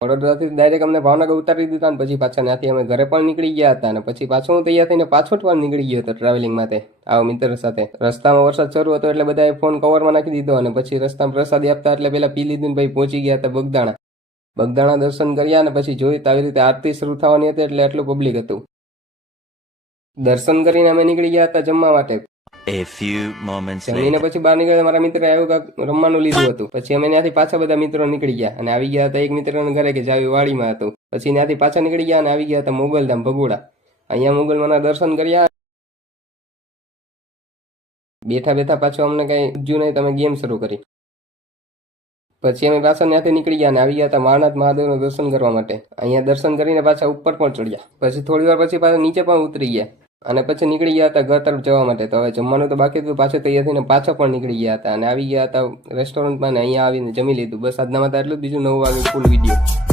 વડોદરાથી ડાયરેક્ટ અમને ભાવનગર ઉતારી દીધા અને પછી પાછા ત્યાંથી અમે ઘરે પણ નીકળી ગયા હતા અને પછી પાછો હું તૈયાર થઈને પાછો પણ નીકળી ગયો હતો ટ્રાવેલિંગ માટે આ મિત્ર સાથે. રસ્તામાં વરસાદ શરૂ હતો એટલે બધાએ ફોન કવરમાં નાખી દીધો અને પછી રસ્તામાં પ્રસાદી આપતા એટલે પેલા પી લીધું ને ભાઈ પહોંચી ગયા હતા બગદાણા. બગદાણા દર્શન કર્યા અને પછી જોયું તો આવી રીતે આરતી શરૂ થવાની હતી એટલે એટલું પબ્લિક હતું. દર્શન કરીને અમે નીકળી ગયા હતા જમવા માટે. A few moments જમીને later. પછી બહાર નીકળ્યા મારા મિત્ર આવ્યું કાંક રમવાનું લીધું હતું. પછી અમે ત્યાંથી પાછા બધા મિત્રો નીકળી ગયા અને આવી ગયા હતા એક મિત્રના ઘરે કે જાવી વાડીમાં હતું. પછી ત્યાંથી પાછા નીકળી ગયા અને આવી ગયા હતા મોગલધામ ભગોડા. અહીંયા મોગલમાંના દર્શન કર્યા. બેઠા બેઠા પાછું અમને કઈ ઉજ્યું નહીં, તમે ગેમ શરૂ કરી. પછી અમે પાછા ત્યાંથી નીકળી ગયા અને આવી ગયા હતા મારનાથ મહાદેવનું દર્શન કરવા માટે. અહીંયા દર્શન કરીને પાછા ઉપર પણ ચડ્યા. પછી થોડી વાર પછી પાછા નીચે પણ ઉતરી ગયા અને પછી નીકળી ગયા હતા ઘર તરફ જવા માટે. તો હવે જમવાનું તો બાકી હતું, પાછું તૈયાર થઈને પાછા પણ નીકળી ગયા હતા અને આવી ગયા હતા રેસ્ટોરન્ટમાં ને અહીંયા આવીને જમી લીધું. બસ આજના માટે એટલું જ. બીજું 9 વાગે ફૂલ વિડીયો.